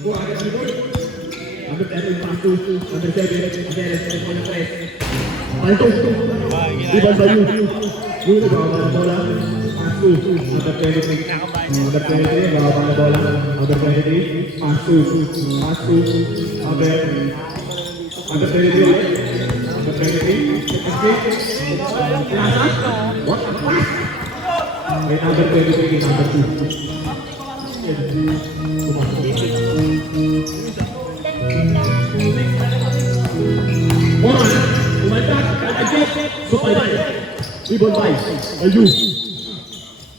4 agad sa likod. Number 10, pass to number 7, again, for the press. Palto, Iban Bayu, Yun, bawa ng bola. Pass to number 23. Number 23, bawa ng bola. Number 23, pass to number 23. Number 23, what a pass! May number 23, number 2. Moran, tumatak, agad, supay, ribon by, Ayu.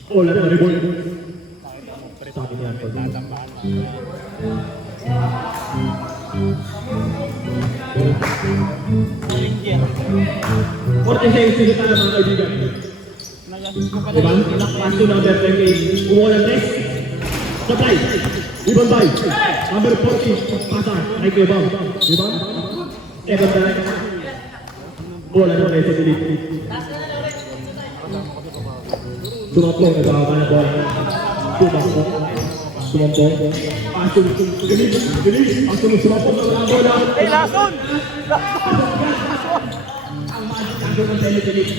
Oh, lalo na ribon. Sabi niya, Forte sa isi kita mga kaibigan. Diba? Pasto number 28. Umuha ng next. Supply. Ribon by. Number 40. Pasa. Ay Kebam. Diba? Kebam tayo. Bola naman ay sa dilit. Sumampong. Nagawa na bola. Sumampong. Pasong. Galing. Pasong sumampong na mga bola. Eh, lason! Ang magic ng dilit.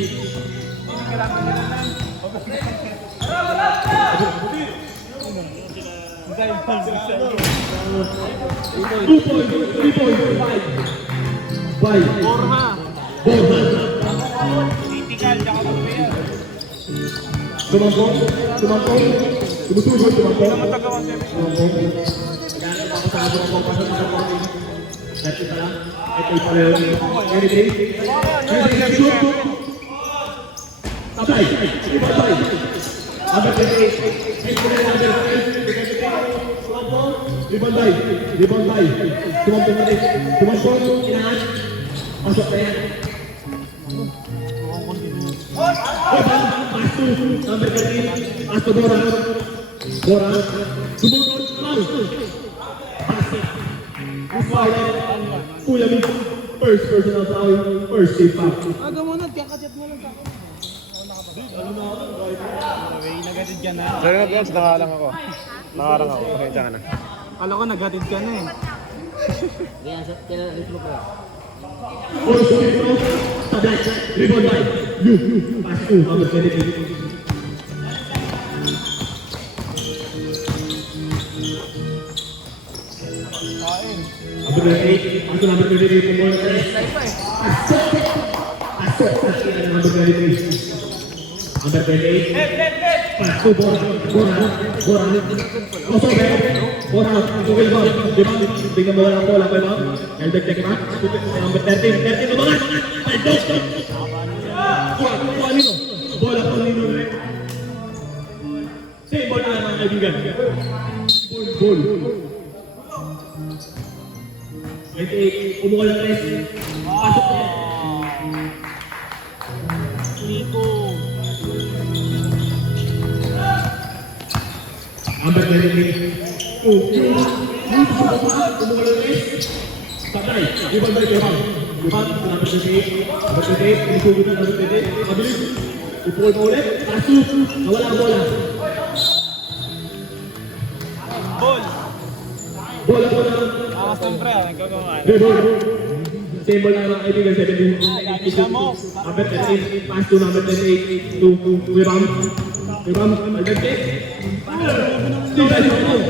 Five. Borja! Critical, tsaka magpaya. Sumampong. Sumusugod, sumampong. Matagawan din. Sumampong. Kaya papasado ang papasado sa parking. Dati pala. Ito yung pareho. Anything? Shoot. Abay. Abay. Number 28. Ribon by. Sumampong natin. Sumampong. Inahan. Pasok na yan. Pasto. Number 13. Pasto Bora. Sumunod. Foul. Kuya Mik. First personal foul. First safe foul. Aga mo na, kakajet mo lang sa akin. Nagatid ka na. Sorry na Bians, nakalang ako. Pasensya ka na. Kala ko nagatid ka na eh. First safe foul. Tabak. Ribon by. You. Pasto. Number 23. Number 28, ako number 23, pumula ka rin. Asok, number 23. Number 28. Pasto, Bora. Kosobe. Bora, Google Ball. Diba? Tingnan mo lang bola ko, no? Elbek check ma. Number 13. 13, lumangan! Paldos! Kuha nino. Bola ko nino rin. Same ball na mga kaibigan. Ball. 28, umukol ng press. Pasok na yan. Nico. Number 23. Umukol ng press. Patay. Ibang balik ibang. Ibang, number 28. Number 28, inisugod na number 28. Mabilis. Upukol pa ulit. Paso. Nawala ang bola. Ball. Bola. Siyempre, nagkagawa. Ball. Same ball na mga kaibigan. 17. Isa mo. Number 13. Pass to number 28. To Ibang. Albert check. Still by Ibang.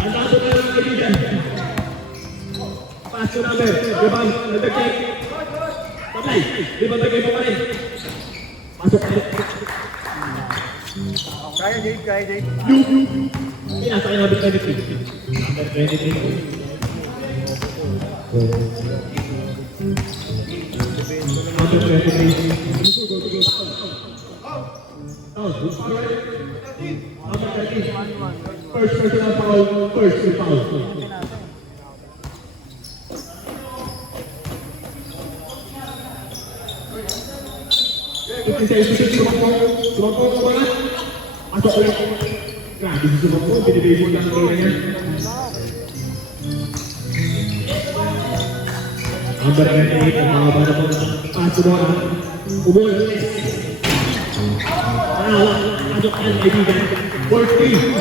Ang taso na mga kaibigan. Pass to number. Ibang. Albert check. Patay. Ibang tagay mo pa rin. Pasok na rin. Kaya Jade. Pinasa kayo number 23. Number 23. Number 23. Number 13. First personal foul. First foul. Sumampong ko ba? Pasok ulit. Grabe si Sumampong. Binibigay lang ang kaya niya. Number 28. Ang mga bata po. Paso mo na. Umuwi. Pasok ang kaibigan. 14,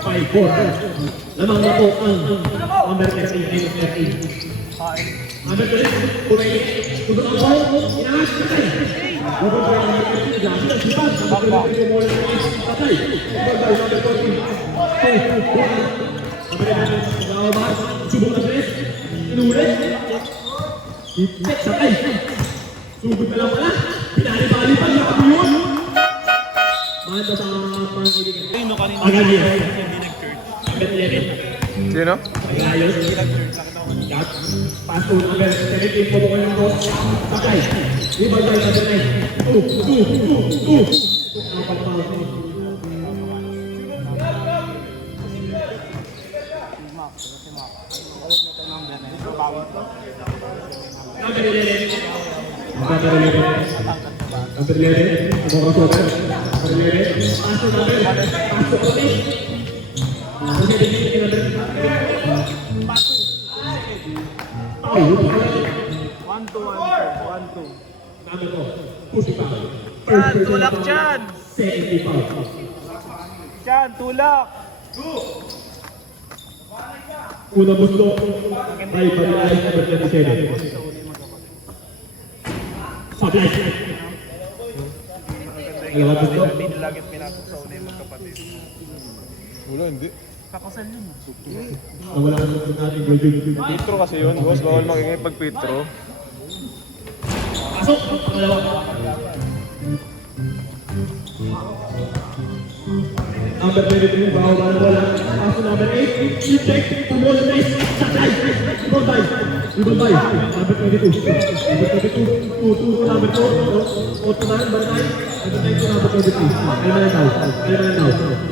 5-4. Lamang na po ang number 13. Number 13, Pumay. Tutok ang ball. Inangas, patay. Number 13, number 13, patay. Number 14, subok na tres. Inulit. Hit-check, patay. Sugod na lang pala. Pinali-bali pa. Nakapag yun. Mahal ba sa mga kaibigan? Sino kanina? Agad yun. Hindi nag-church. Number 11. Sino? Ayos. Hindi nag-church. Nakita ko kanina. Pass to number 17. Puto ko yung boss. Patay. Rebound by number 9. 2. Napag-foul. Number 11. Number 11. Number 11. Number 11. Pass to number. Pass to Kote. Number 17. Pass to. Oh, 1-2. number 4. Push foul. Chan, tulak Chan! Second foul. Chan, tulak! Una gusto by Paglaay number 27. Sablay. Alawa gusto. Lagit pinasok sa una yung magkapatid. Wala, hindi. Kakasal yun. Nawala ka ng ating graduate. Pitro kasi yun, boss. Bawal makingay pag Pitro. Pasok! Pangalawa. Number 23, bawal ba na bola? Paso number 8, you check, tumol na is, sakay! Ibon bay! Number 22. Number 22, 2 number 4, Otto na, Baranay. Number 9 to number 23. Elman now.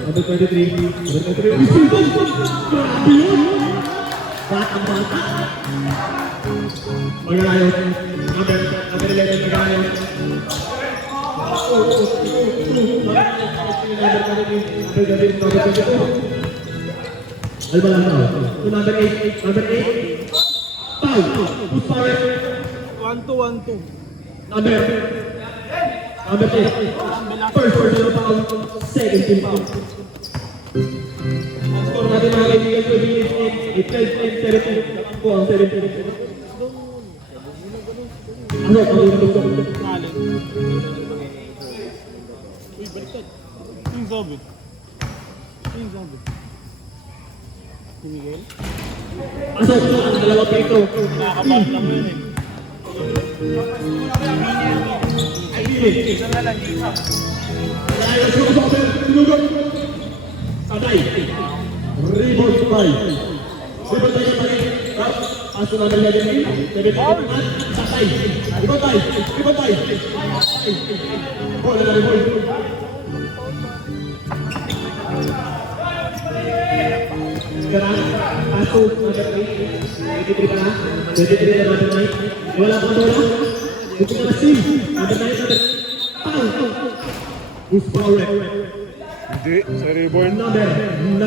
Number 23. Isultong! Grabe yun! Batang bata! Magalayon. Number 11, magalayon. Alba lang tao. Number 8. Foul. Who's foul? 1-2. Number 10. First personal foul. Second team foul. Ang score natin mga kaibigan ko is 12-17 po ang 17. Ano? Alin. Uy, baliktad. Yung zombie. Si Miguel? Pasok ang dalawang Petro. Nakakabat lang mo yun eh. Ay, Billy. Isa na lang dito. Ayos ko sa hotel. Tinugod. Sabay. Rebound by. Rebound by naman. Paso na ng level 8. Sabay. Rebound by. Bola na rebound. Sekarang paso number 8. 23 pa na. 23 na number 9. Wala pang bola. Buti na steam. Number 9. Pow. Who's foul? Hindi, sa reborn. Number 9. 9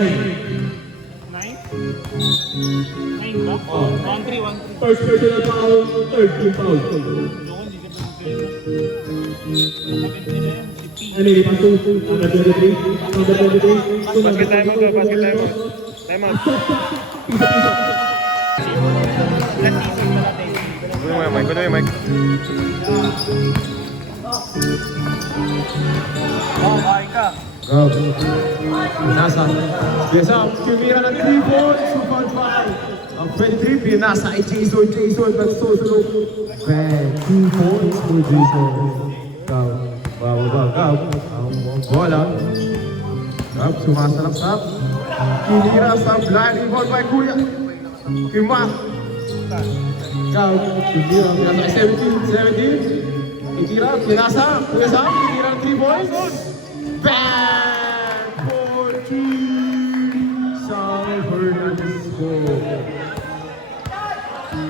ba? 1-3. First personal foul, third team foul. Doon, hindi ka ba kapit nila yan? Si P. Ano yung paso? Number 23. Number 23. Basket time mo to, basket time mo. Time out. Pisa. Last season na natin. Kunin mo yung mic. Okay ka. Pinasa. Pinasa. Kumira ng 3 points. 2.5. Ang 23. Pinasa ay Jason. Nagsusunod. 2 points for Jason. Gab. Ang bola. Gab. Sumasalaksak. Kinira sa blind rebound by Kuya. Kima. Gab. Kumira. Pinasa ay 17. Kinira. Pinasa. Kuya Sam. Kinira ng 3 points. Bang! For 2! Sam Fernandez po.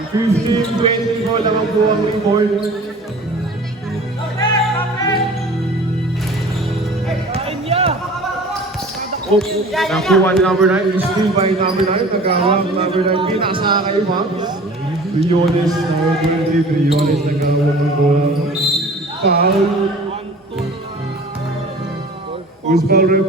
15-24 lang ang buwang report. Kain niya! Nakuha ni number 9. Still by number 9. Nagawa ng number 9. Pinasa kayo, ma'am. Briones. Briones nagawa ng bola. Foul. 1-2. Who's foul ref?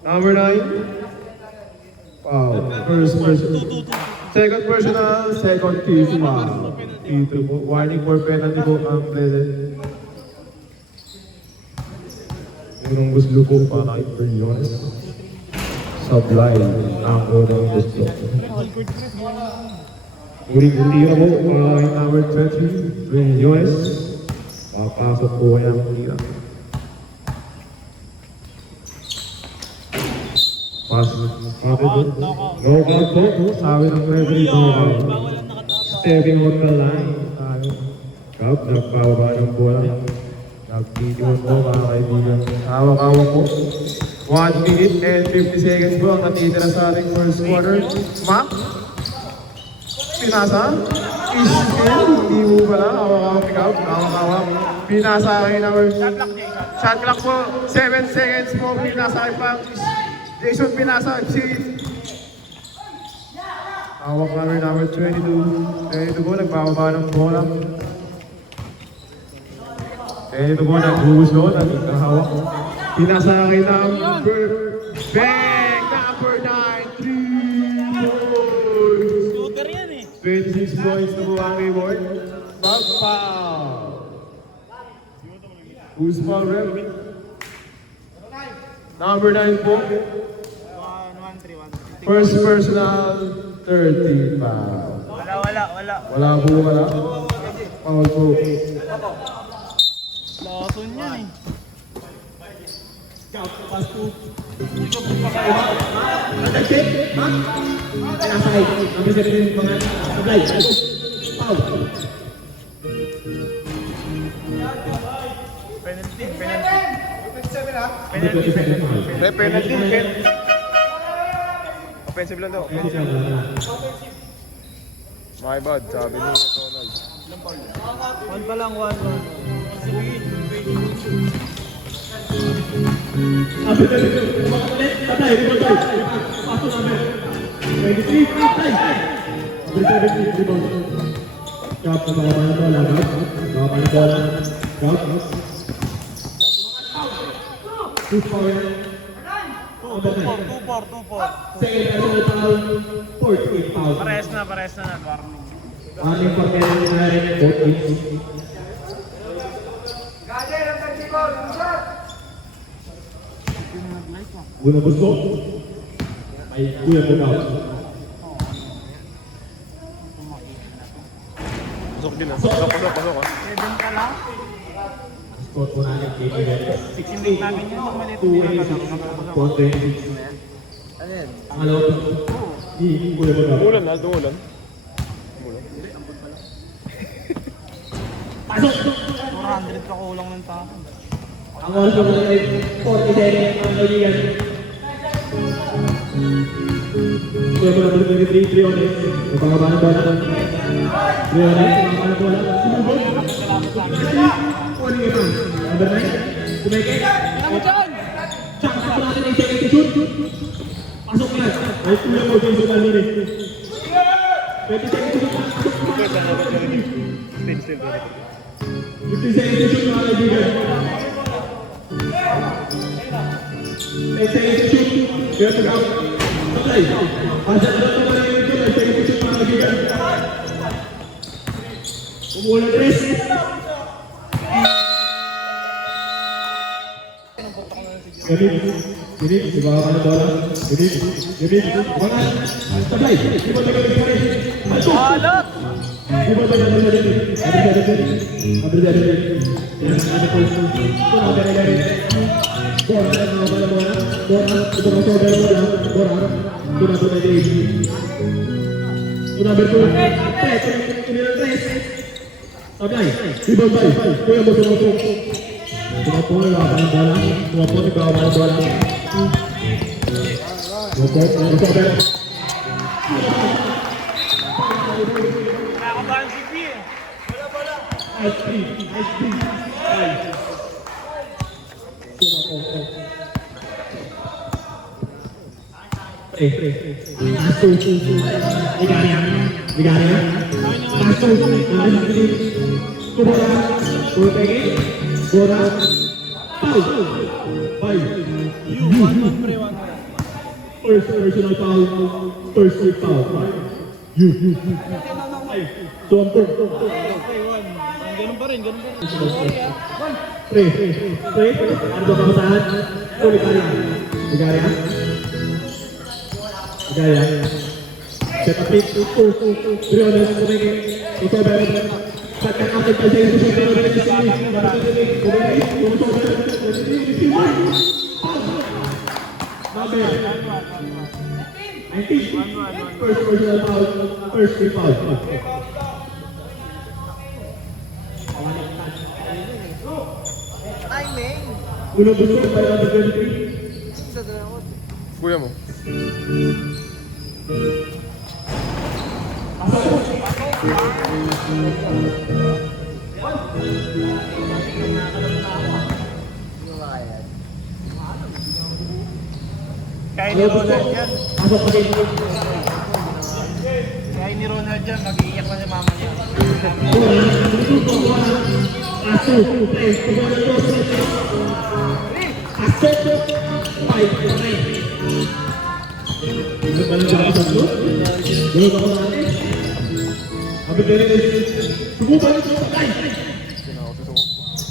Number 9. Wow. First person. Second personal, second team foul. Dito po. Warning for penalty po ang Blessed. Unang gusto po para kay Briones. Sublime ang unang gusto. Uri-uri na po para kay number 20, Briones. Papasok po kaya ang tira. Knockout po. Sabi ng referee, knockout. Stepping on the line. Cup, nagpababa ng bola. Nag-video po mga kaibigan. Hawak-hawak po. 1 minute and 50 seconds po ang natitira sa ating first quarter. Mac? Pinasa? Iskil? Hindi mo pala. Hawak-hawak ikaw. Hawak-hawak. Pinasa kayo number. Shot clock po. 7 seconds po. Pinasa kayo pa. Jason Pinasa. Hawak namin number 22. 22 po. Nagbababa ng bola. Ito po, nag-uso, nag-hawak ko. Pinasa kay number 9, 3 points. Shooter yan eh. 26 points na po ang reward. Foul. Who's foul rep? Number 9 po. 1-3. First personal, 30 foul. Wala. Wala. Foul po. Lason yan eh. Pinasakay. Number 17, mga supply. Foul. Penalty. Number 27, foul. Penalty. Offensive lang daw. My bad, sabi ni Ronald. One pa lang, 1. Number 22, mga ulit. Tatay, rebound tayo. Paso number 23, tatay. Number 17, rebound. Cup, bababa ng bola. Bababa ng bola. Cup. Two foul. Number 9. 2-4. Second personal foul. Fourth team foul. Pares na. Warning. Warning for penalty na rin. Both teams. Una gusto. Ay, kuya po daw. Pasok din ah. Pasok ah. 7 ka lang. Score po natin. 16 namin yun. Maliit 2-8. 4-26. Ano yan? Pangalawa po. Kuya po daw. Umulan, Aldo, umulan. Pasok! 400 ka kulang ng tao. Ang oras po natin ay 47 ang kaibigan. Kuya po natin 23, Briones. Ang pangaba ng bola. Briones, ang pangaba ng bola. Sumubog. Kunin ito. Number 9. Kumeke. Tsaka sa natin ay second to shoot. Pasok yan. Ay kuya po din sa Valores. 20 seconds to shoot. Pasok. 50 seconds to shoot mga kaibigan. 10 seconds to shoot. Kaya pag-out. Patay. Pasok na ito pala yung ito. 10 seconds to shoot mga kaibigan. Umulan tres. Ganit. Ibawa ka ng bola. Ganit. Mga patay. Di ba tagal pa rin? Alat! Di ba tagal pa rin? Abridadit. Yan ang ating post. Ito na gari-gari. Bola na mga bola. Bola. Ito na sobrang bola. Bola. Ito na ito na grade. Ito number 2. Tres. Sablay. Rebound by. Kuya mo sumapok. Sumapok. Laban ng bola. Sumapok. Ibawa ng bola. Sumapok. Ang sobrang. Nakakabahan si P eh. Ice cream. Asto. Ligaya. Asto. Bola. Bola. Five. One, pre, one. First personal foul. First foul. You. Tuwang-tuwang. Pre, one. Ganun pa rin, ganun pa rin. Pre. Ano ba kamusahan? Ligaya. Set up it. Briones. Ito ba? Pagkakapit pa siya yung First personal foul. First free foul. Timing. Uno busog para number 23. Sa dalawot. Kuya mo. Kaya ni Ronald yan. Pasok pa din. Kaya ni Ronald yan. Mag-iiyak na si mama niya.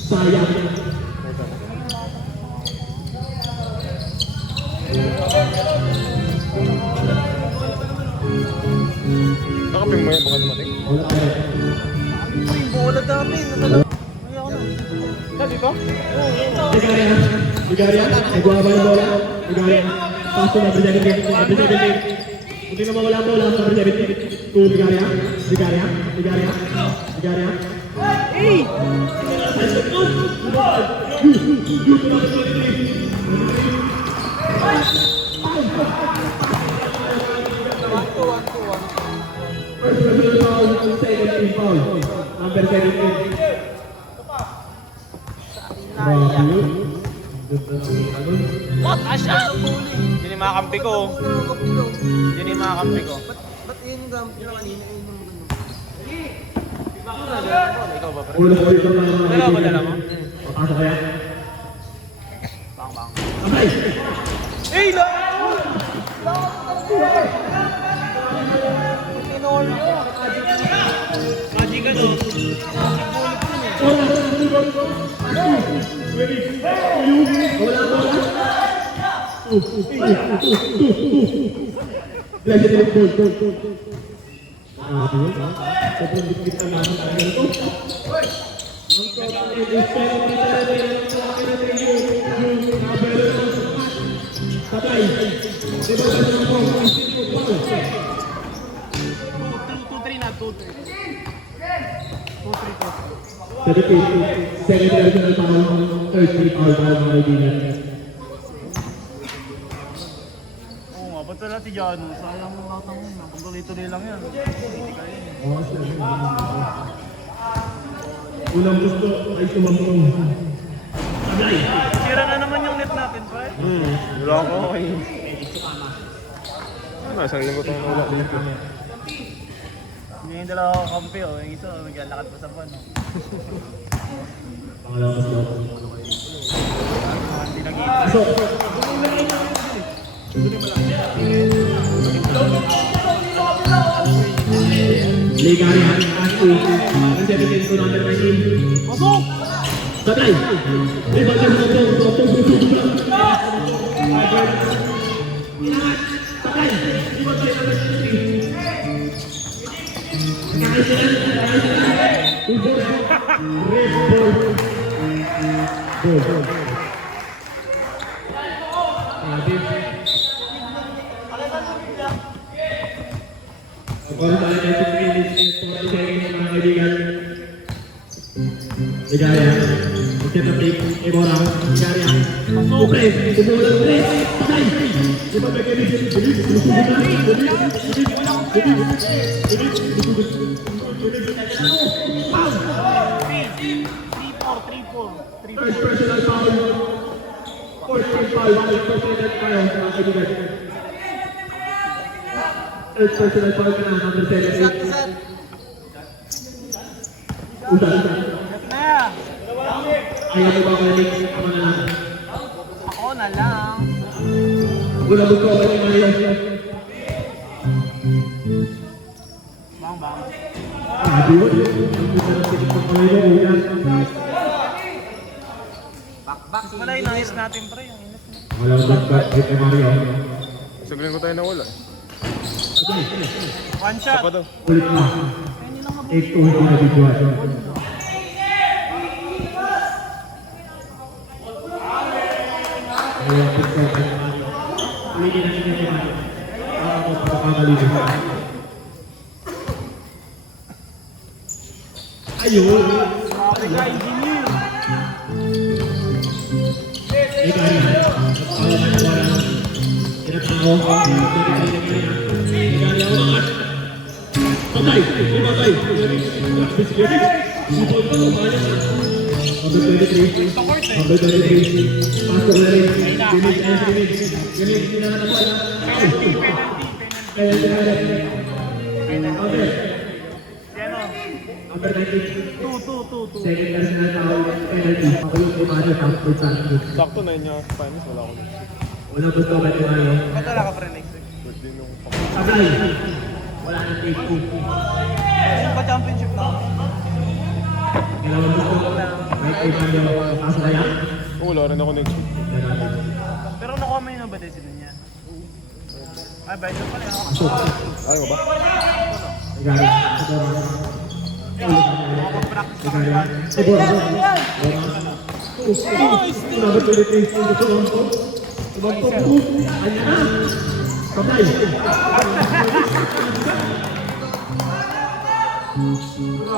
Sayang. Nakapin mo yan, baka dumating. Uy, bola dami. Ayoko na. Sabi ko? Ligaya. Nagawa ba ng bola? Ligaya. Paso na Brizabit. Hindi na mawala ang bola sa Brizabit. To Ligaya. Hey! First personal foul, second team foul. Number 17. What? Asya! Yun yung mga kampi ko. Yun yung mga kampi ko. Ba't yun yung kampi ko kanina? Ikaw ba, pre? Ulit ang mga Dala mo, dala mo. Papasok kaya? Bang. Abay! Hey, lang! Tinol mo. Kaji ka no? Belajar dari gol. Sobrang dikit ang mga tayo nito. Patay. Diba sa mga pong? 2-3 na, 2-3. 2-3. Jadi second personal foul, third free foul para mga kaibigan. Oo nga, ba't wala si Jano? Sayang mo lahat ng una. Pagtuloy-tuloy lang yan. Unang gusto ay tumambong. Abay! Sira na naman yung net natin, pre. Wala ko okay. Ano, isang linggo tayo na wala dito. Hindi yung dalawa ko kampi, oh. Yung isa, maglalakad pa sa buwan, oh. Pangalawang gusto. Hindi nag-iit. Pasok! Ligaya, Astu, ang 17 to number 19. Pasok! Patay! Rebound sa Totong susubok. Patay! Rebound sa number 23. Ligaya, magset-up tape, Ebora, Ligaya, pasok, press, sumulang press, patay! Di ba nag-edit? First personal foul, fourth foul, first personal foul, mga kaibigan. Third personal foul ka na, number 7. Usa. Na! Ayaw mo ba ko na ako na lang? na lang. Una buto ba ni Mario? Bang, bang. Di ba? Ang puta ng titik ng Mario. Back. Wala yung nais natin, pre. Ang init na. Walang back hit ni Mario. Sagulin ko tayo na wala. One shot. Pa daw. Ulit na. 8-2 hindi na bigyan. Ayan, hindi na Mario. Ako pagkakamali. Ayun! Grabe ka, engineer. Sakto na yun yung Spanish, wala akong Wala gusto ba ito ano? Ba't wala ka, pre, next week? birthday nung Sabay! Wala nang take two. Sino ba championship na? Kailangan gusto ko may take tayo kasaya. Oh, wala rin ako next week. Pero nakuha mo yung nabadesino niya. Ay, ba, ito pala yung Pasok. Ayaw mo ba? Igari.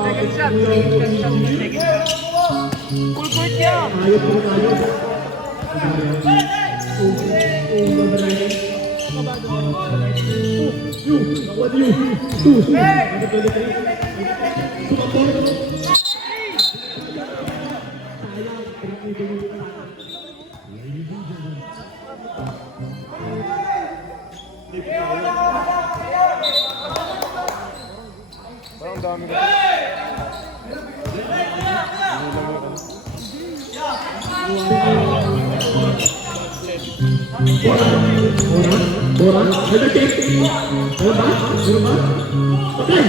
second shot. Full court yan. Parang dami ko. Bora, ada cek. Ada ba? Ada ba? Okay.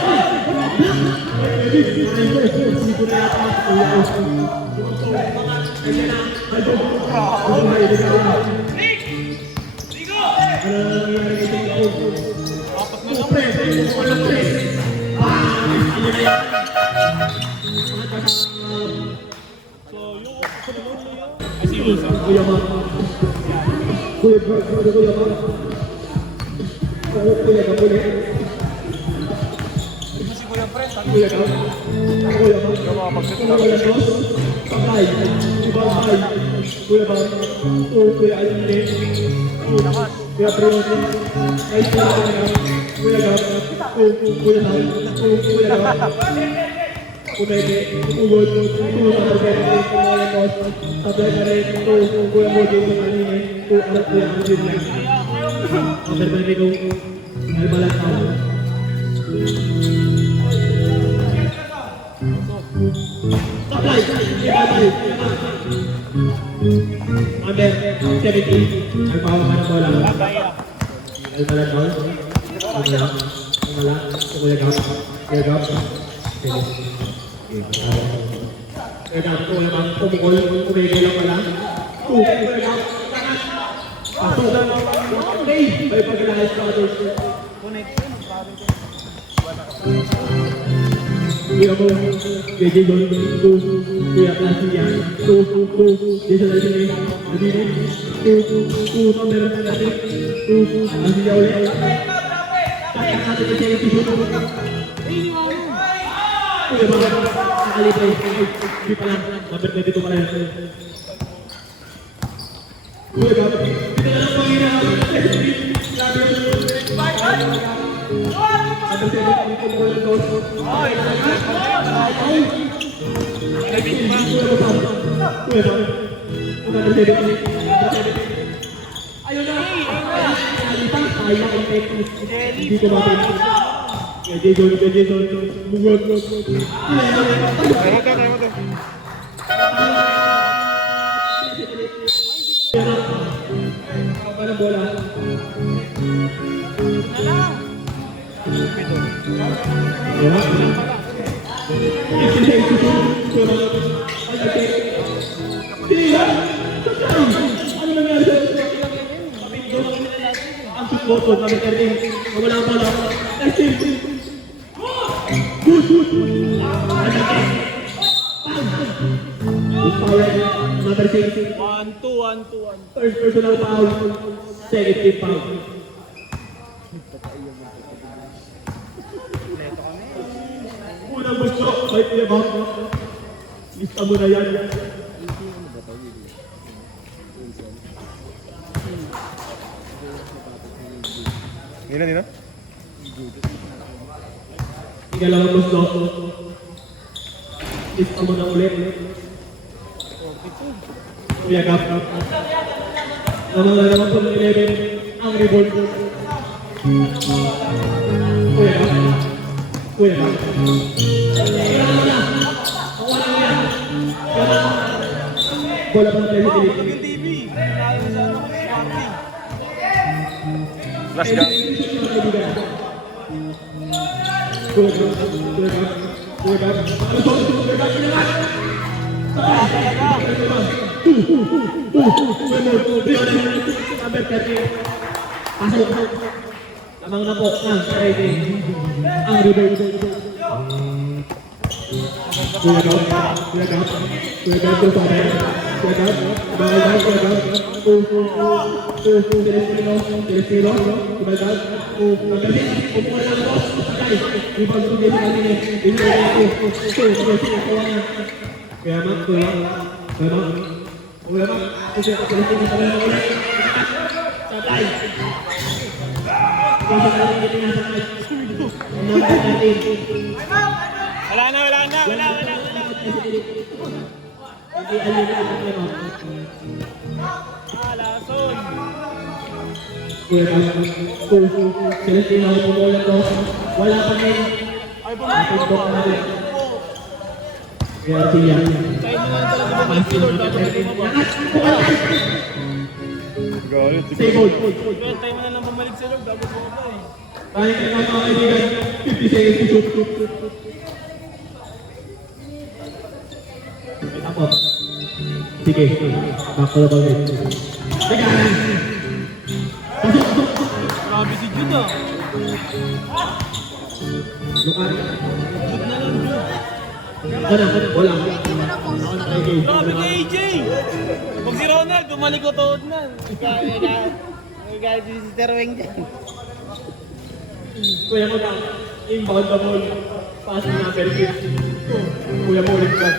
Kuya Ma. Kuya Ma. Kuya ka boleh. Si Kuya Fred, Kuya ka. Kuya Ma. Ikaw makapag-set lang. Kuya ka. Patay. Ibabay. Kuya Ba. Kuya Aline. Kuya Primo. Ay, kuya ka. Kuya ka. Kuya ka. Kuya ka. Kumede, ugod, ugod ang pagkakit ng mga langos, sabay ka rin, kuya mo dito sa kanina, anak kuya ang din lang. Ang berbalik ko, ay balat ako. Patay! Ibabay! Under 70, ang pahawakan ng bola. Ay balat ako. Kumala, kuya Gap, kuya Gap. Kaya dapat ko naman pumukol, kumigil lang pala. Pasok. Okay, may pag-alahit ka ito. connection. Grabe ka. Kuya mo, KJ Gon, Kuya Klasiya, Desa Lajini, Adini, number natin, Asiya ulit. Kaya natin na siya yung piso. Kuya ba, nakalipay, di pa lang, number 22 pa lang. Kuya ba, dito na lang panginaw. Ayun na! Hindi ko mapin. ng bola. Wala. Ano nangyari sa ang sukoto na nagkaroon? Wala ang bola. Number 6. 1-2. First personal foul. Second team foul. Unang gusto, may pinabak. Lista mo na yan. Nina? Ikalawang gusto. Lista mo na ulit. Kuya Gap. Ang mga naman po ng 11, ang rebound. Kuya Gap. Kuya Gap. Bola pang tayo sa kilid. TV. Ayaw sa ano, Sparky. Last guy. Kuya Gap. Kuya Gap. Kuya Gap. Kuya Gap. Pasok. Lamang na po ng Friday. Ang rebound. Kuya Gap. Kuya Gap. Kuya Gap. Kuya Gap. Kuya Gap. Kaya mak, kuya mak, kasi kailangan na pala ulit. Sabay. Kasi kailangan na pinasakay. Number 13. Wala na. Hindi alin na ito kayo. Lason. Kuya mak, sila sila ang pumulan ko. Wala pa rin. Ay, bumalik ko. Kaya siya. Kain mo na talaga bumalik si Lord. Galit. Stay hold. Tayo mo na lang bumalik si Lord. Bago mo pa eh. Kaya ka mga kaibigan. 50 seconds to shoot. Tapos. Sige. Back to the ball. Teka. Grabe si Jude ah. Lukan. Jude na lang, Jude. Wala. Grabe kay AJ! Pag si Ronald, bumalik ko tood na. Gaya si Sister Weng dyan. Kuya mo lang. Inbound the ball. Pass na perfect. Kuya mo ulit ka.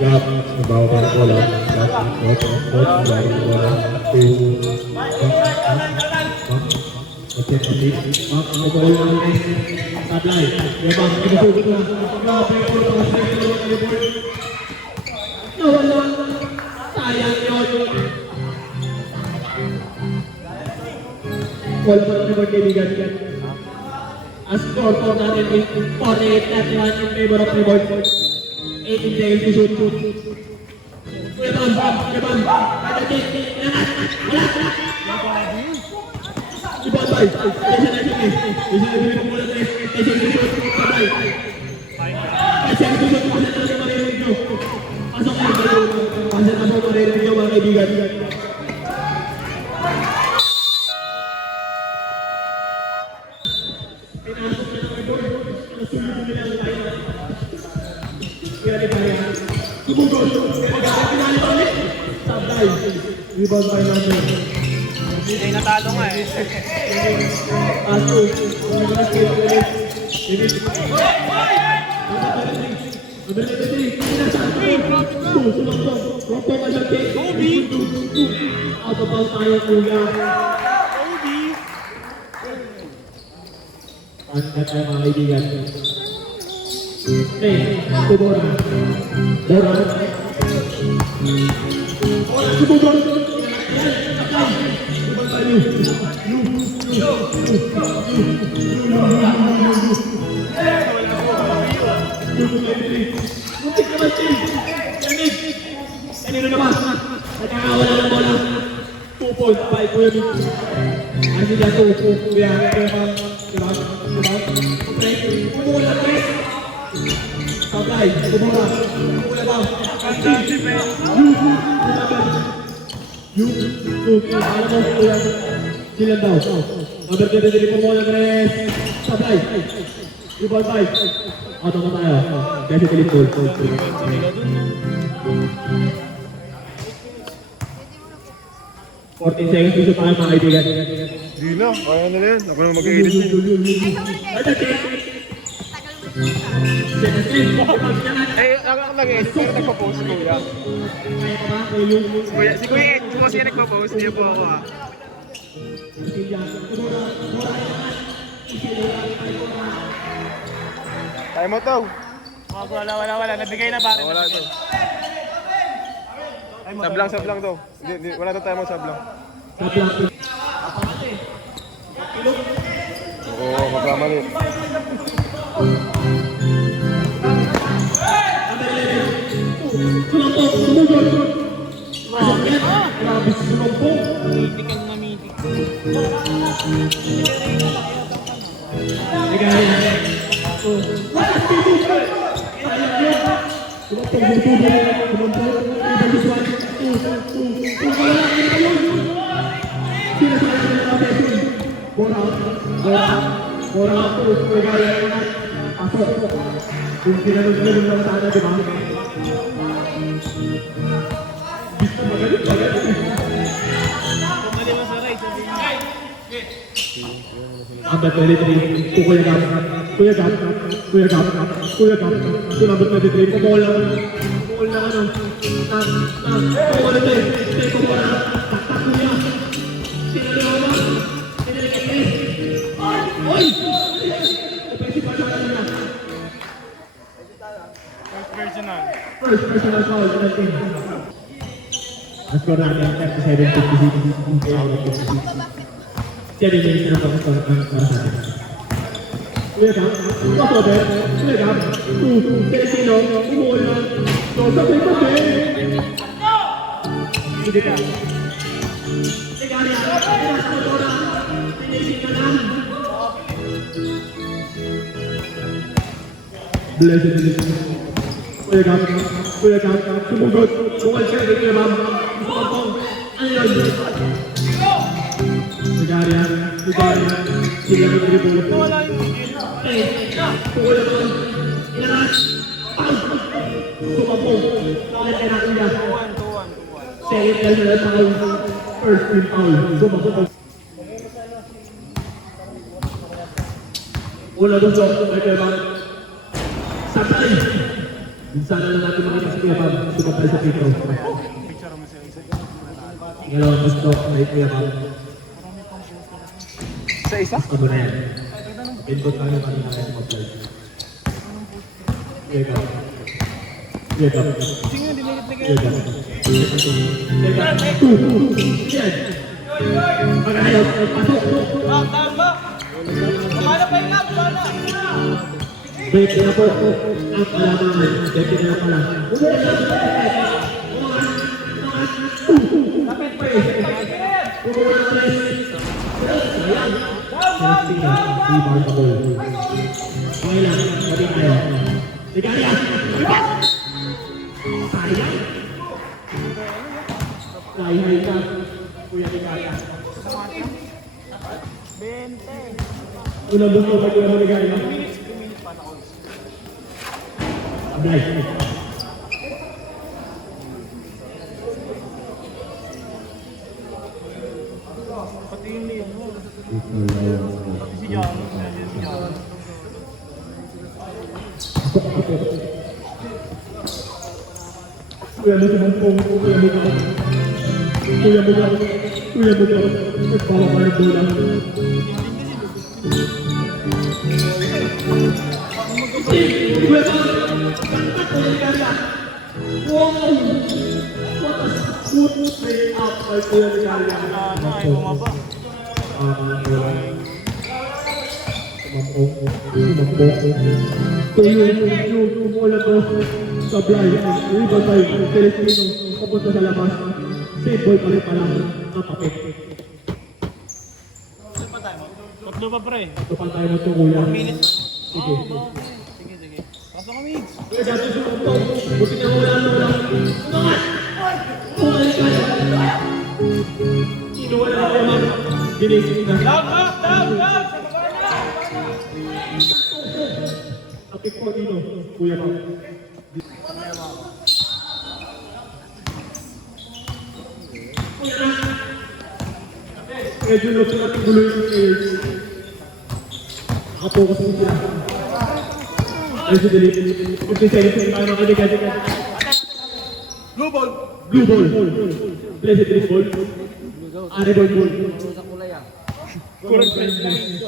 Gap, nabawa pa ng bola. Gap, nabawa ng bola. Sablay. Yabang, inusugot na. Grabe po na mga sa'yo ng rebound. Nawala. Sayang yun. Wala pa rin naman kaibigan. Ang score po natin is 48-31 in favor of rebound. 18 seconds to shoot. Kuya Bam. Ibabay. Isa na yung mula na isa na yung shoot. Sabay. Kasi ang shoot ko sa talaga maririnig nyo. Pasok kayo. Kasi na po maririnig nyo mga kaibigan. Pinasok na ng rebound. Nasunod nyo nila ang kaya. Kaya di kaya. Subugol. Sabay. Rebound by number. Ay, natalo nga eh. Aso. Out of bounds tayo, kuya. Ano tayo mga kaibigan? Okay, to Bora. Bora. Subugol. Muntik naman, Tim. Yanig. Kanino naman? Nagkakawala ng bola. 2 points by Kuya Mitch. Ano nila 2 Kuya Ma'am. Diba? Okay. Kumula press. Sabay. Kumula. Kumula ba? Yung. Alam mo Kuya. Silan daw. Number 23 kumula press. Sabay. Rebound by. Auto na tayo. Kasi teleport. 14 seconds dito tayo mga kaibigan. Hindi na, kaya na yan. Ako na mag-edit eh. Ako nag-edit pero nagpo-post kuya. Si Kuya Ed, po siya nagpo-post, hindi po ako ah. Tayo mo to. Wala. Nabigay na ba? Wala to. Sablang to. Wala to tayo mo sablang. Oo, magkamali. Sumambong, sumugod. Masakit. Grabe sumambong. Mitik ang mamitik. Kung kinanong-kinanong lang sana, di ba? Number 23, Kuya Gap, Kuya Gap, Kuya Gap, Kuya Gap, to number 23, kumol na ano, kumol na kumol na, taktak niya, sinalawa na, oy! Offensive pa siya kanina. First personal foul, penalty. Score natin 37-56. 7 minutes na para sa atin. Kuya Gap, Kosover, Kuya Gap, Filipino, umuuna, sabay pa din. Sige pa. Tegaria, nasa motora, finishing na lang. Blessed. Kuya Gap, sumugod, bungal siya, Kuya Ma'am, sumugod, ano yun? Tegaria, sila ng tribulo. Pukul naman, inaras, sumabong, natin natin niya. Second personal foul, first team foul, sumabong. Una gusto, may Kuya Ma'am. Sabay! Minsan na lang natin makita si Kuya Ma'am, sumabay sa Petro. Ngayon, gusto, may Kuya Ma'am. Isa? Ano na yan? Input na naman na tayo sa mag-play. Kuya Gap. Kuya Gap. Kuya Gap. Kuya Gap. Yan! Pag-ayaw, pasok! Break na po ang kalamangan. Break na pala. Kapit pa eh. Umuha na press. Sayang. Sayang. Rebound ka ball. Okay lang. Pati tayo. Tegaria. Sayang. Sayang ka. Kuya Tegaria. 20. Unang buto pa Kuya Tegaria. Ablay. Pati yung liyan mo. Pati si Jano. Kuya mo naman po. Kuya mo naman. Nagpawa ka ng bola. Kuya mo. Wow! What a good straight up by Kuya Tegaria. Ay, bumaba. Yung bola to, sablay, rebound by Filipino, papunta sa labas. Save ball pa rin pala kapapit. Tatlo pa pre. Ito pa tayo ito kuya. Minutes. Sige. Sige, sige. Pasok kami. Kuya, dati sumunod to. Buti na wala na wala. Tunangan! Umalik ka na. Inuwala na ako man. Ginising na. Down, down, down! Apik po dito. Kuya pa. Medyo look na tuloy yung players. Nakapokus mo sila. Medyo delete. Mag-design tayo mga kaibigan. Blue ball. Blue ball. Blessed green ball. Ball. Current blind.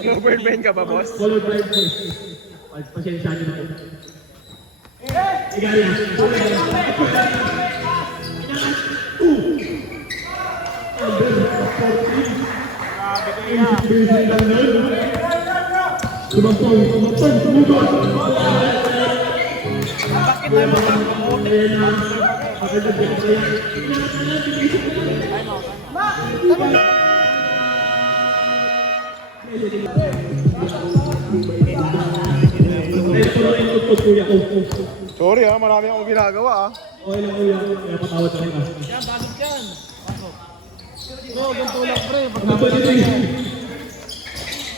Over blind ka ba, boss? Followed by this. Pasensya nyo na po. Igali. Sumampong. Bakit tayo mag-promote? Sorry ha, marami akong ginagawa ah. Okay lang kuya. Kaya patawad ka rin ah. Yan, balot yan. Pasok. No, ganito lang pre. Ano ba dito eh?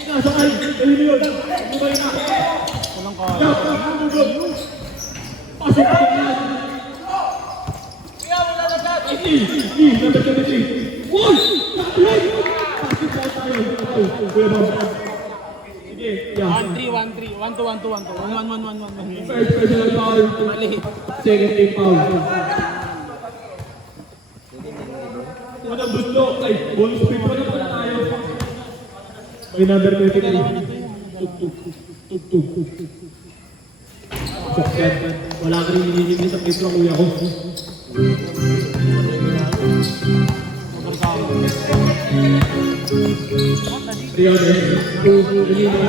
Sinasakay. Ayun yun. Bumay na. Walang ka. Pasok ka yan. Number 23. Wall! Nakatuloy! Pasok ka tayo. Kuya Bob. Sige. Yeah. 1-3, 1-3. 1-2, 1-2, 1-2. 1-1, 1-1. First personal foul. Mali. Second team foul. Unang gusto. Ay, bonus free pa na pala tayo. May number 23. Tug. Sakyan. Wala ka rin hinihingin sa place ng kuya ko. Riones.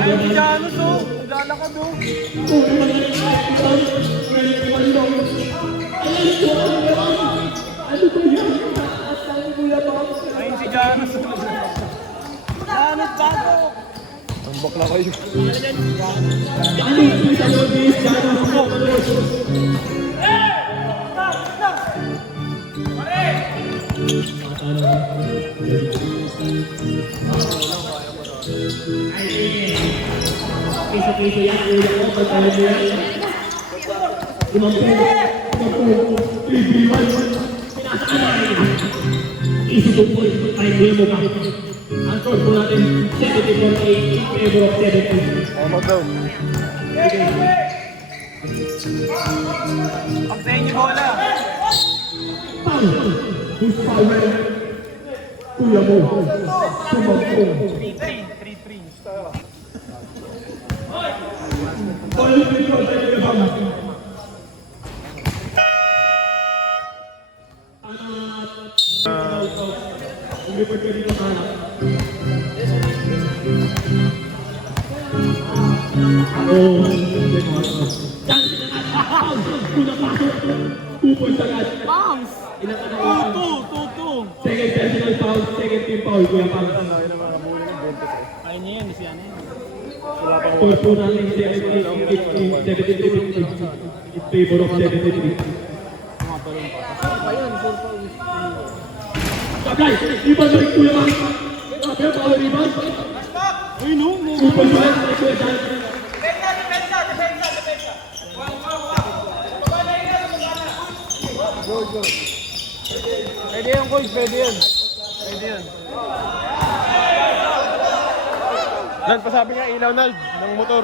Ay, Janos oh. Naglalakad oh. Ayun si Janos. Janos bago. Ang bakla kayo. Piso yan, kuya ko, pagkain mo yan. Limampu, 3-3-1. Pinasaan na kayo. Easy to point, ay kuya mo pa. Ang score po natin, 74-8 in favor of 70. Tama daw. Pag sa inyo bola. Foul! Who's power? Kuya mo, sumampu. 3-3. All video, tayo ka ba? Lumipad ka dito sana. Bounce! 2-2. Second personal foul, second team foul, Kuya Pang. Ayun niya yan, si ano yan. Score po natin 73-50 in favor of 73. Sablay! Iban na rin Kuya Pang! Sabi ang power iban! Uy no! Upal ba yan? Kuya Dan! Pwede yan coach, pwede yan. Nan, pasabi niya ilaw Nald ng motor.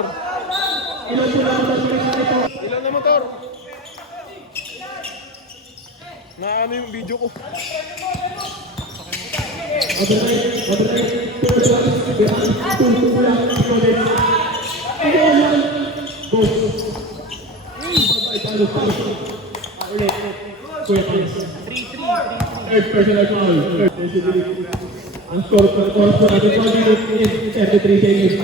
Ilan po naman ang ito? Ilaw ng motor. Naano yung video ko. Third personal foul. Ang score po natin 1 minute and 33 seconds.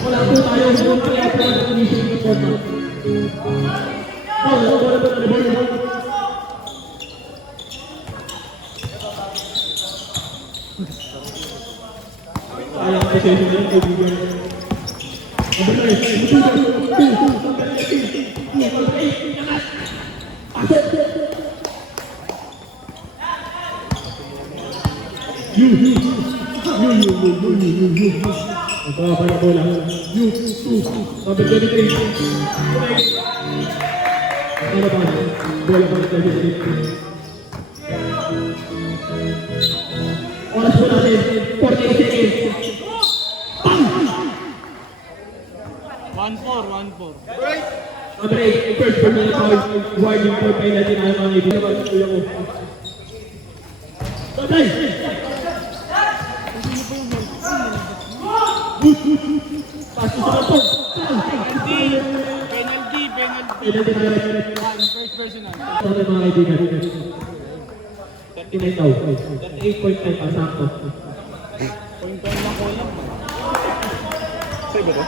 Wala po tayo. Wala po ang finishing report. Wala po na ball. Sayang possession na yung kaibigan. Number 9, pasok! You. Ito pa na bola. You. Number 23. Ano ba? Bola pa na 23. Oras po natin, 48 seconds. 1-4. Number 8, first personal foul. Warning for penalty na mga ibig naman sa kuya ko. Tatay! Pass to sa kapog. Penalty. Penalty na rin. First personal. Sa ating mga kaibigan. 39 daw. 38.5 ang sakto. Point lang ko lang. Sa'yo ba to?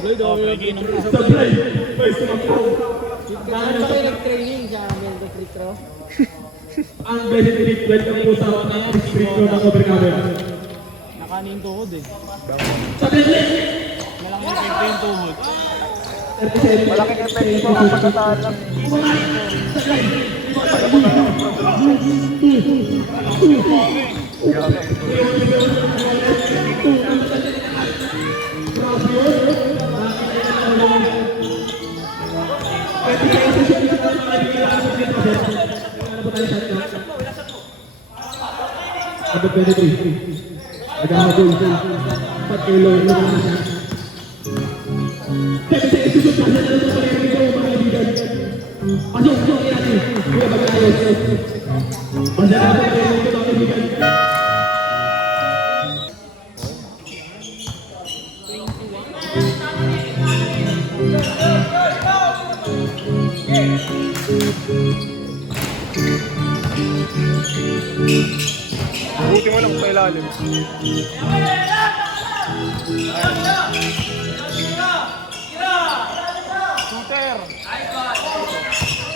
Sablay! First kapog. Ano kayo nag-training sa Meldo Free Throw? Ang blessed elite, welcome po sa district ko ng Overcover. Nakanin yung tuhod eh. Sablay! Malaki yung epekto yung tuhod. 37. Malaki ng epekto ang pagkataan lang. Number 23. Naghahabol. 4 kilo. Buti mo lang sa ilalim.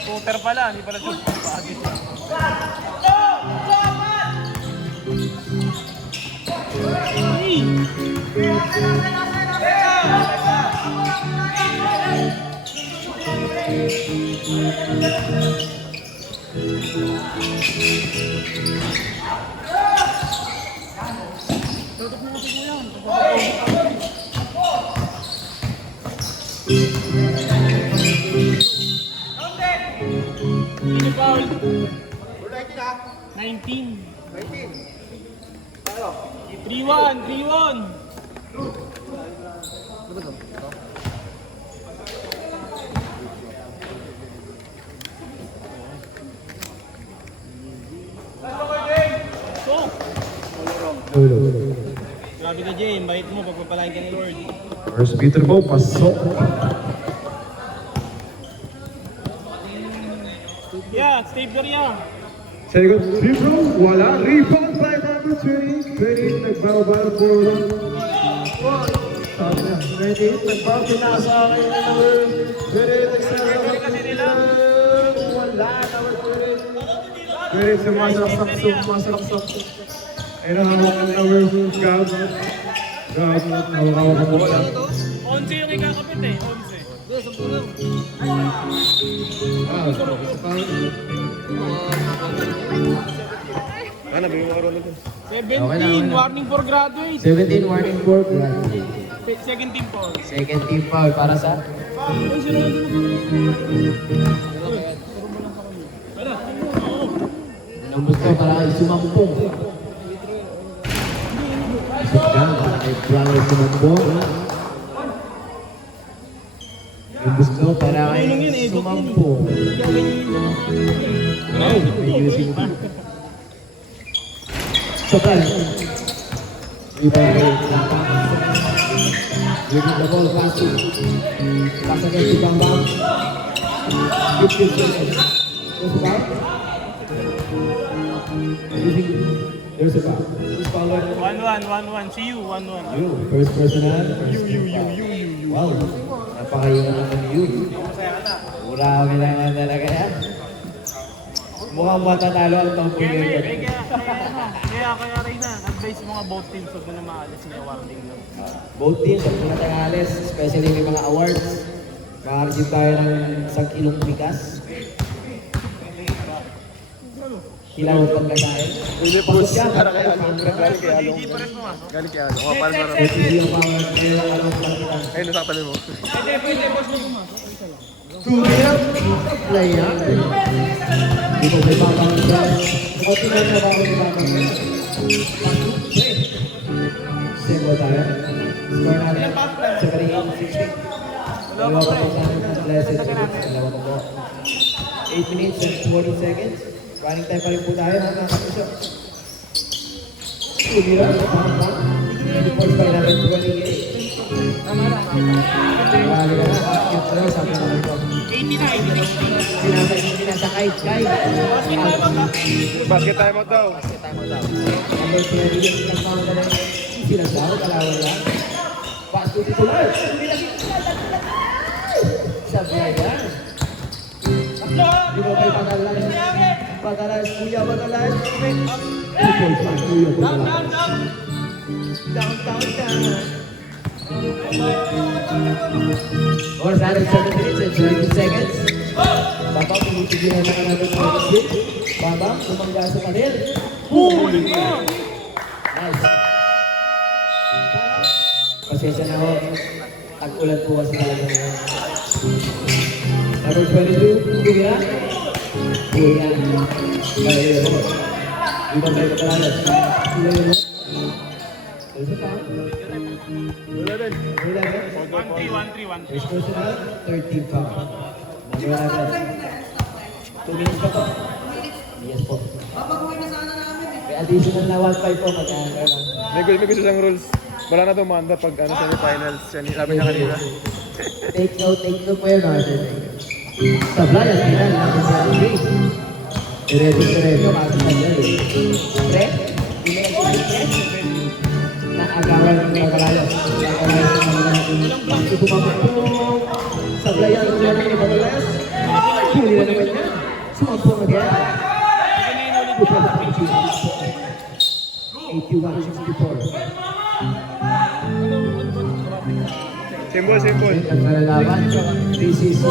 Shooter pala, hindi pala shooter. Sino foul? 19. 3-1. Grabe ka, Jay. Bait mo, pagpapalain ka ni Lord. First beater po, pasok. Yeah, stay for yeah. Second free throw, wala. Rebound by number 20. 20, nagbabal po. Ready, nagbabal na sa akin. Ready, nagsasaksak. Wala, number 20. Ready, sumasaksak. Ayun ang hawakan number 2. Gab, hawakan po lang. 11 yung ikakapit eh, 11. Ano, bigyan mo ron ito. 17, warning for graduate. 17 warning for graduate. Second team foul. Second team foul para sa Ay, sino na Ang gusto para isumampong. Yan, ay para isumampong. Ang gusto para ay sumampong. Ay, may using pa. Total. Rebound by Lapa. Winning the ball, passing. Pass against si Bambang. Good seconds. There's a foul. There's a foul. Who's fouling? 1-1. See you, 1-1. You. First personal. You. Wow. Napakayo naman you. Marami naman talaga yan. Mukhang matatalo ang Tomboy ngayon. Kaya Reyna, advice mo mga both teams huwag mo na maalis may warning lang. Both teams, huwag muna tayong alis, especially may mga awards. Makakarjip tayo ng 1 kilong bigas. Kailangan mo pagkakain. Pasok siya, para kaya Galing kay Along. Galing kay Along. Mga palma rin. hindi ang power, kaya lang alam ko lang kita. Ayun, nasaktan mo. Tumira, play yan. Hindi ko may babang siya. Kunti na siya babang siya. Sebo tayo. Score natin. Sa karingin, 60. Dalawa pa po sa akin ng blessed. Dalawa pa po. 8 minutes and 40 seconds. Running time pa rin po tayo mga kapuso. Tumira, parang pa. Before by natin 28. Marami ka na. Cute na, sabi na naman ko. 89. Sinasakay, guys. Basket time out daw. Basket time out daw. Number 20, sinasama ka na. Sinasama, kalawan lang. Pass to titular. Sabi na yan. Di ba kayo pagalan? Pagalan, kuya, pagalan. Down. Or sa 7 minutes and 30 seconds. Baba, pumitigilan na ka natin ng slip. Baba, lumangga sa kanil. Nice. Pasensya na ho. Tag-ulan po kasi talaga ngayon. Number 22, Kuya. Kuya. Kaya mo. Ibang kayo kapalalas. Kuya mo. Isa pa. Wala din. 1-3. First personal, 13 foul. Number 11. 2 minutes pa po. Yes po. May additional na 1-5 po. Magkakaroon lang. May gusto siyang rules. Wala na itong manda pag semifinals. Yan, sabi niya kanina. Take note po yun, Arthur. Sablay at final natin sa Andres. Diretso, kasi sa Andres. Pre, naagawan ng mga kalayos. Nakakalayos ng mga natin. Ito bumabak po. Sablay at final ng mga kalayos. Huli na naman yan. Sumagpong again. 81-64. Symbol. Ang malalaman, this is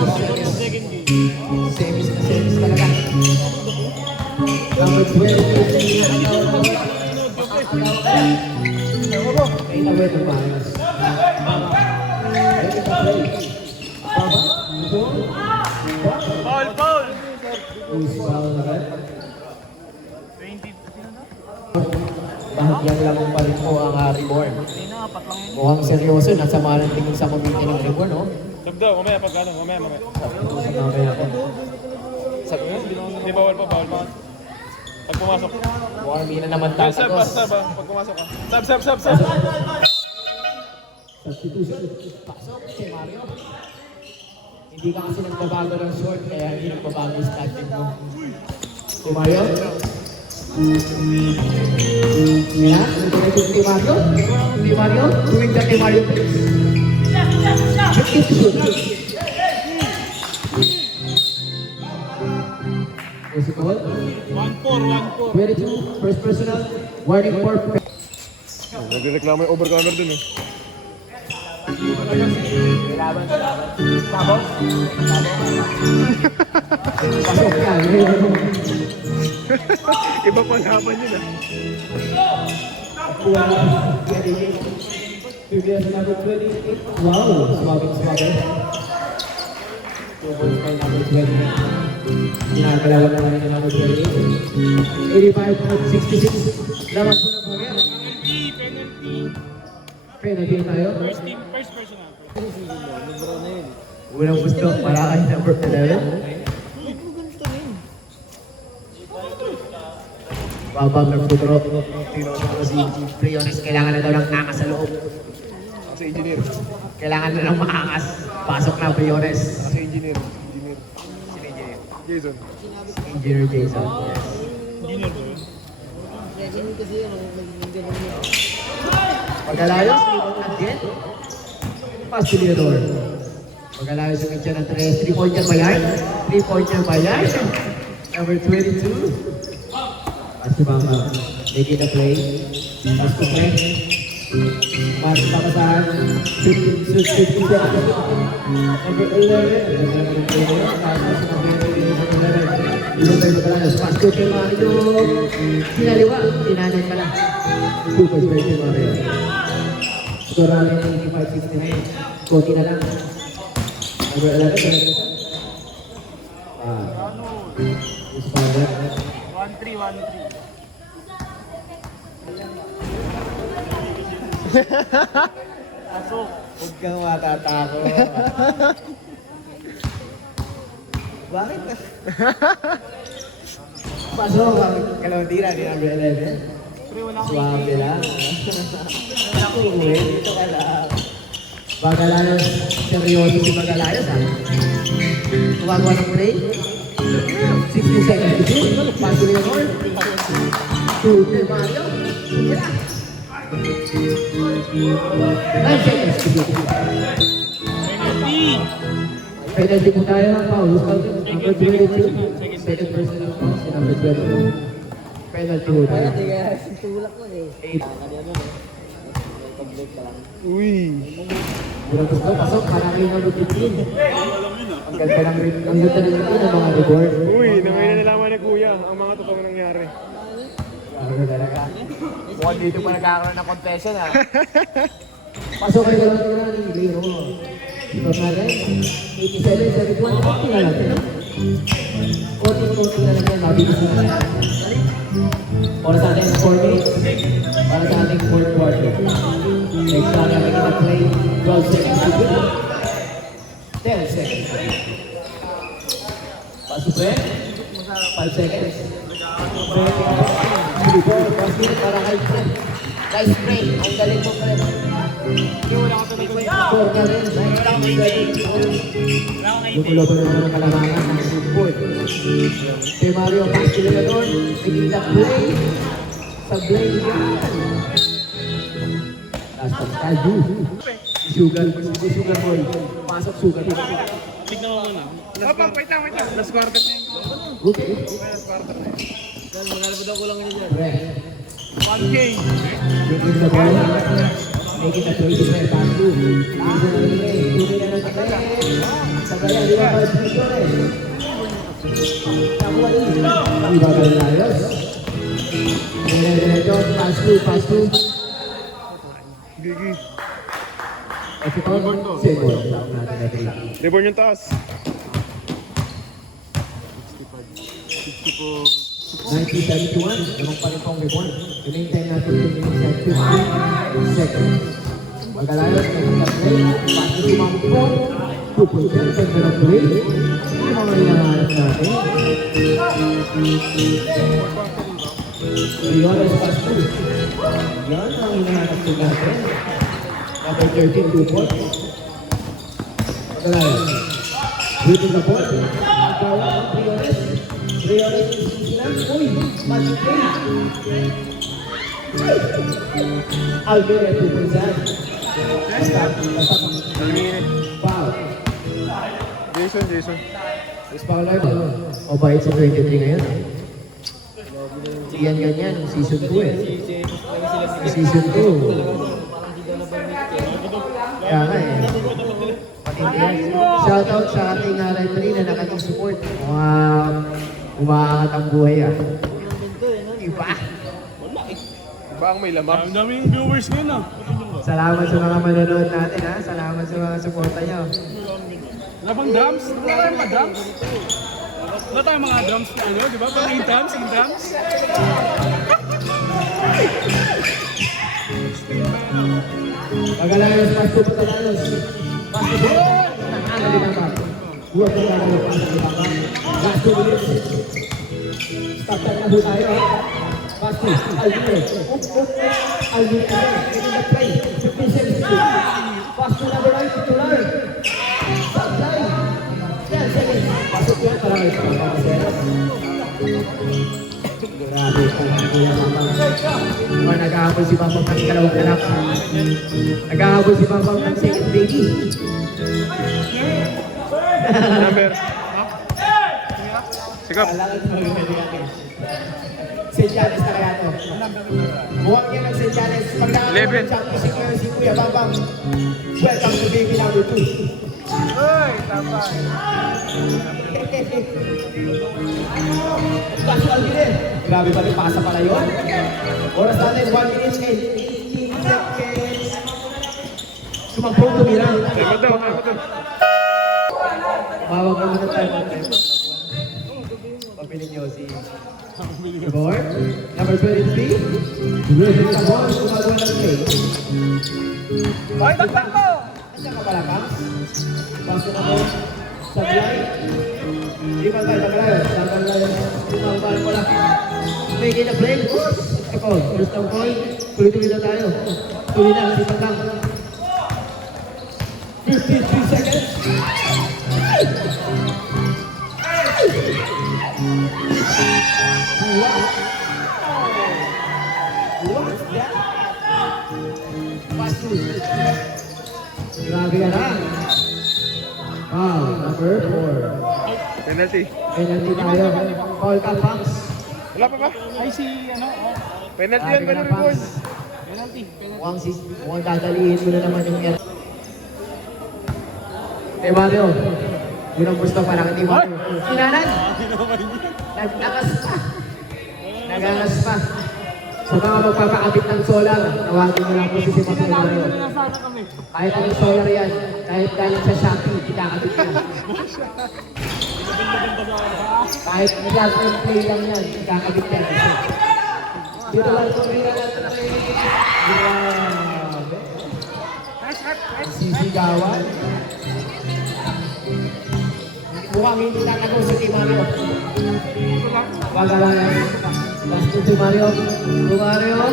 semis talaga. Number 12, ay nawet ang bias. Foul! Foul na ba? 20. Bahagyang lang pa rin po ang Reborn. Reyna, apat lang yun. Mukhang seryoso, nasa mga tingin sa pamilya ng Reborn, no? Sabdaw, mamaya pag ano, mamaya. Sa mamaya po. Sabi mo, Hindi, bawal pa. Pag pumasok. Warmy na naman Sab, tatagos. pag pumasok ka. Sab. Substitution. Pasok si Mario. Hindi ka kasi nagbabago ng short, kaya hindi nagbabago yung starting mo. Si Mario? Kaya, nagbabago si Mario? Si Mario? Tuwing ka kay Mario, please. Substitution. Is it all? 1-4. 22, first personal, warning for Nagreklamo yung overcomer dun eh. pasok yan. Iba pa laban yun ah. Wow, swabe. 2 points by number 20. Ginagalawan na namin yung number 28. 85-66. Laman po ng bagay. Penalty tayo. First personal. Unang gusto para kay number 11. Babang nagputro. Si Priones, kailangan na daw ng angas sa loob. Kasi engineer. Kailangan na ng maangas. Pasok na Priones. Kasi engineer. Sino engineer? Jason. Engineer Jason. Yes. Pagkalayos, again. Pass to Leonor. Pagkalayos yung itya ng 3. 3-pointer ba yan? 3-pointer ba yan? Number 22. Asibama making the play. Pass to Frank. Pass to Pakasan. 50 seconds. Number 11. Pass to Mario. Sinaliwa. Tinanan pala. Super special Mario. Skoralin 85-69. Koti na lang. Number 11. Is Father. 1-3. Pasok. Huwag kang matatakot. Bakit? Pasok ang kalawantira ni number 11. Suwabe lang. Ingrid, ito ka lang. Magalayos, seryoso si Magalayos ha. Gumagawa ng play. 60 seconds to shoot. Pass to Leonor. Shooter Mario. Wala. 9 seconds to shoot. Penalty po tayo ng foul. Number 22. Second personal foul si number 12. Penalty po tayo. 8. Uy. Murang gusto, pasok. Marami ng number 15. Ang ganda ng mga reward. Uy, na may nalaman na kuya ang mga totoong nangyari. Ano talaga? Mukhang dito pa nagkakaroon ng confession ha. Pasok kayo lang nila ni Leo. Ito natin. 87, 71. Konti na natin. Konti na natin. Mabilis na natin. Para sa ating 4 minutes. Para sa ating 4th quarter. Next na natin kita-play. 12 seconds to go. 10 seconds. Pasok rin. 5 seconds. Para kay Fred. Nice spray. Ang galing mo, Fred. Score ka rin. Lumulobo naman ang kalamangan ng support. Si Mario Pasquilador, making the play. Sa blade yan. Last of Kaldu. Sugar boy. Pasok Sugar. Tignan mo muna. Wait lang. Last quarter na yun. Okay. Maglalabad ako lang yun dyan. Fred. 1K. Making the ball. Making the play to Fred Pascu. Pascu na rin eh. Tuloy na ng play. Sabay ang liwa para sa Pictores. Nakuha rin. Iba ka rin ayos. Diretso. Pascu. Gigi. At ito, second down natin na three. Reborn yung taas. 1971, ganun pa rin pong reborn. Maintain natin 2 minutes and 15 seconds. Magalayos, nagkakaplay. Pascu sumangkot. 2.7, ganda ng play. Yung mga hinahanap natin. Leones Pascu. Yan ang hinahanap din natin. Number 13, 2 points. Magalayos. Dito na po. Magawa ng Leones. Leones sila. Uy, magic play. Alvera 2.7. Foul. Jason. Is foul live. O ba sa 23 ngayon? Yan ganyan, season 2 eh. Season 2. Kaya nga eh. Shoutout sa ating referee na nakatong-support. Umaangat ang buhay ah. Iba. Iba ang may lamang. Ang daming viewers ngayon ah. Salamat sa mga manonood natin ha. Salamat sa mga suporta nyo. Wala bang drums? Wala tayong mga drums? Wala tayong mga drums na ano, di ba? Pang in drums? Magalayos, Pascu Patalayos. Pascu po. Nakana di ba? Huwag na lang ang pasok di ba? Last 2 minutes. Stop time na po tayo. Pascu, Alvire. Alvire again. In the play. 15 seconds. Pascu number 9, titular. Stop time. 10 seconds. Pasok yan para may pagkakaseros. Grabe po ang kuya Pampang. Nag-ahabol si Pampang ng ikalawang anak. Nag-ahabol si Pampang ng second baby. Number? Sikap. Kailangan mag-ready kami. St. Janes na kaya to. Mukhang yan ang St. Janes. Pag nakakaroon ng championship ngayon si Kuya Bambang, welcome to baby number 2. Uy, tama. Casual din eh. Grabe pa rin, pasa pala yun. Oras natin, 1 minute and 18 seconds. Sumagpong tumira. Tama daw. Mawag mo muna tayo mga tayo. Pagpiling nyo si Gabor. Number 23. Ready na ball. Gumagawa ng play. Hoy, takbo! Nandiyan ka pala, Pams? Pams na mo. Sablay. Di ba tayo magalayo? Sablay. Sumabal mo lang. Making a play. First of all, first of all, tuloy-tuloy na tayo. Tuloy na, hindi pa lang. 53 seconds. What's that? Pass to. Grabe ka na. Wow, number 4. Penalty. Penalty tayo. Call ka, Pams. Wala pa ba? Ay, si ano, Penalty Grabe yan, ka na, Manny Boy. Pams. Mukhang dadalihin mo na naman yung yan. Mario, yun ang gusto parang hindi Mario. Sinanan! Nagnakas pa. Nagangas pa. Sa mga magpapakabit ng solar, tawagin mo lang po si Mas Mario. Kahit anong solar yan, kahit galing sa Shopee, itakabit yan. Kahit plug and play lang yan, itakabit yan. Dito lang kumira natin ay grabe. Sisigawan. Mukhang hindi tatago si Team Mario. Waga lang yan. Last to Mario. Mario,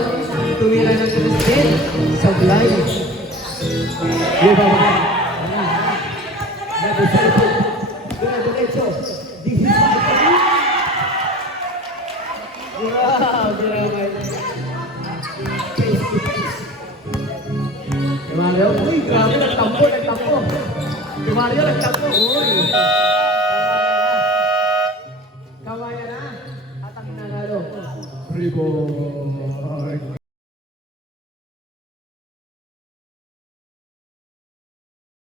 tumira ng Christine. Sablay. Di ba ba? Never settle. Diretso. This is my time. Grabe naman. Face to face. Si Mario, uy, grabe, nagtampo. Si Mario, nagtampo. Uy. Kawaya na. At ang nanalo. Rebound.